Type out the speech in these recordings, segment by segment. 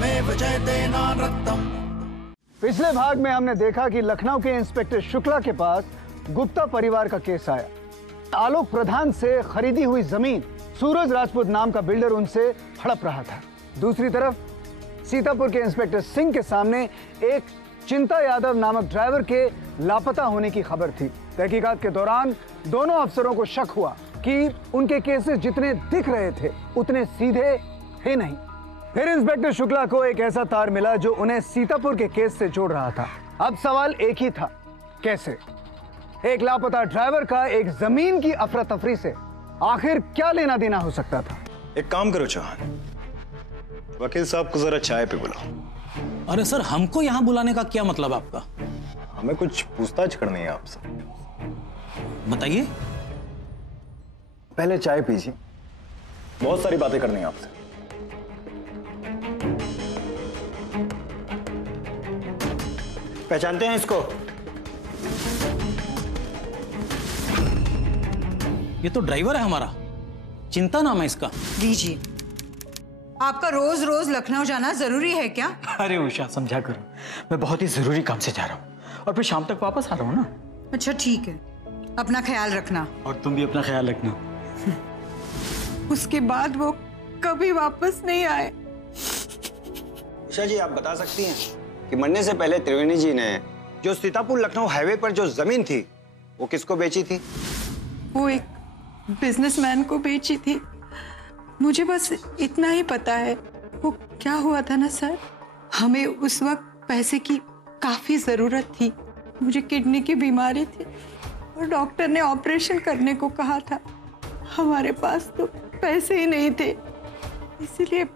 तमेव जयते नानृतम्। पिछले भाग में हमने देखा कि लखनऊ के इंस्पेक्टर शुक्ला के पास गुप्ता परिवार का केस आया। आलोक प्रधान से खरीदी हुई जमीन सूरज राजपूत नाम का बिल्डर उनसे हड़प रहा था। दूसरी तरफ सीतापुर के इंस्पेक्टर सिंह के सामने एक चिंता यादव नामक ड्राइवर के लापता होने की खबर थी। तहकीकात के दौरान दोनों अफसरों को शक हुआ कि उनके केसेस जितने दिख रहे थे उतने सीधे थे नहीं। फिर इंस्पेक्टर शुक्ला को एक ऐसा तार मिला जो उन्हें सीतापुर के केस से जोड़ रहा था। अब सवाल एक ही था, कैसे? एक लापता ड्राइवर का एक जमीन की अफरा तफरी से आखिर क्या लेना देना हो सकता था? एक काम करो चौहान, वकील साहब को जरा चाय पे बुलाओ। अरे सर, हमको यहाँ बुलाने का क्या मतलब आपका? हमें कुछ पूछताछ करनी है आपसे। बताइए। पहले चाय पीजिए, बहुत सारी बातें करनी है आपसे। पहचानते हैं इसको? ये तो ड्राइवर है हमारा, चिंता नाम है इसका। लीजिए। आपका रोज रोज लखनऊ जाना जरूरी है क्या? अरे उषा, समझा करो, मैं बहुत ही जरूरी काम से जा रहा हूँ और फिर शाम तक वापस आ रहा हूँ ना। अच्छा ठीक है, अपना ख्याल रखना। और तुम भी अपना ख्याल रखना। उसके बाद वो कभी वापस नहीं आए। उषा जी, आप बता सकती हैं कि मरने से पहले त्रिवेणी जी ने जो सीतापुर लखनऊ हाईवे पर जो जमीन थी वो किसको बेची थी? वो एक बिजनेसमैन को बेची थी। मुझे बस इतना ही पता है। वो क्या हुआ था ना सर, हमें उस वक्त पैसे की काफी जरूरत थी। मुझे किडनी की बीमारी थी और डॉक्टर ने ऑपरेशन करने को कहा था। हमारे पास तो पैसे ही नहीं थे, इसीलिए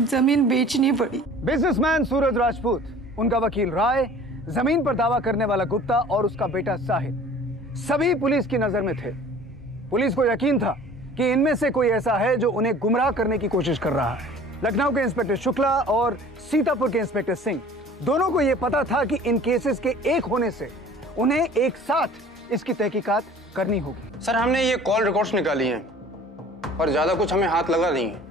जमीन बेचनी पड़ी। बिजनेसमैन सूरज राजपूत, उनका वकील राय, जमीन पर दावा करने वाला गुप्ता और उसका बेटा साहिल सभी पुलिस की नजर में थे। पुलिस को यकीन था कि इनमें से कोई ऐसा है जो उन्हें गुमराह करने की कोशिश कर रहा है। लखनऊ के इंस्पेक्टर शुक्ला और सीतापुर के इंस्पेक्टर सिंह दोनों को यह पता था कि इन केसेस के एक होने से उन्हें एक साथ इसकी तहकीकात करनी होगी। सर, हमने ये कॉल रिकॉर्ड्स निकाली हैं और ज्यादा कुछ हमें हाथ लगा नहीं है।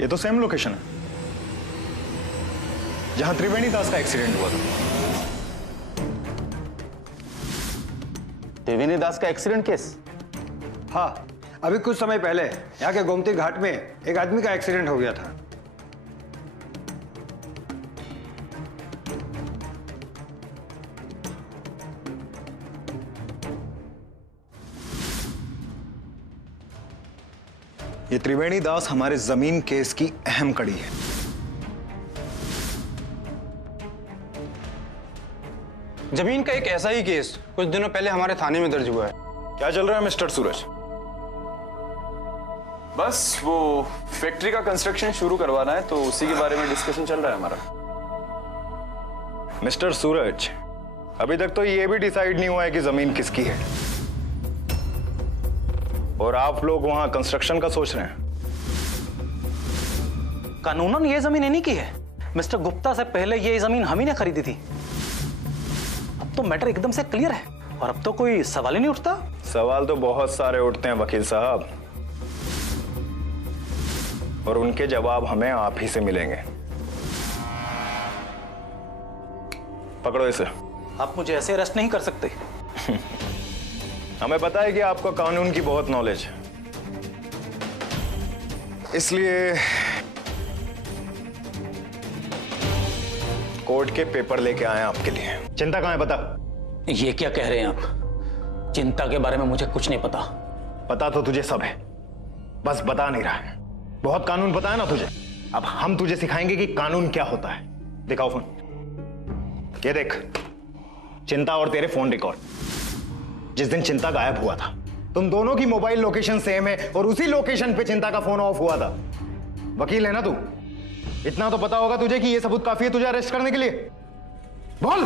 ये तो सेम लोकेशन है जहां त्रिवेणी दास का एक्सीडेंट हुआ था। त्रिवेणी दास का एक्सीडेंट केस? हाँ, अभी कुछ समय पहले यहाँ के गोमती घाट में एक आदमी का एक्सीडेंट हो गया था। ये त्रिवेणी दास हमारे जमीन केस की अहम कड़ी है। जमीन का एक ऐसा ही केस कुछ दिनों पहले हमारे थाने में दर्ज हुआ है। क्या चल रहा है मिस्टर सूरज? बस वो फैक्ट्री का कंस्ट्रक्शन शुरू करवाना है, तो उसी के बारे में डिस्कशन चल रहा है हमारा। मिस्टर सूरज, अभी तक तो ये भी डिसाइड नहीं हुआ है कि जमीन किसकी है और आप लोग वहां कंस्ट्रक्शन का सोच रहे हैं। कानूनन ये जमीन इन्हीं की है। मिस्टर गुप्ता से पहले ये जमीन हम ही ने खरीदी थी। अब तो मैटर एकदम से क्लियर है और अब तो कोई सवाल ही नहीं उठता। सवाल तो बहुत सारे उठते हैं वकील साहब, और उनके जवाब हमें आप ही से मिलेंगे। पकड़ो इसे। आप मुझे ऐसे अरेस्ट नहीं कर सकते। हमें पता है कि आपको कानून की बहुत नॉलेज है, इसलिए कोर्ट के पेपर लेके आए हैं आपके लिए। चिंता कहां है पता? ये क्या कह रहे हैं आप? चिंता के बारे में मुझे कुछ नहीं पता। पता तो तुझे सब है, बस बता नहीं रहा है। बहुत कानून पता है ना तुझे। अब हम तुझे सिखाएंगे कि कानून क्या होता है। दिखाओ फोन। ये देख, चिंता और तेरे फोन रिकॉर्ड। जिस दिन चिंता गायब हुआ था, तुम दोनों की मोबाइल लोकेशन सेम है और उसी लोकेशन पे चिंता का फोन ऑफ हुआ था। वकील है ना तू, इतना तो पता होगा तुझे कि ये सबूत काफी है तुझे अरेस्ट करने के लिए। बोल।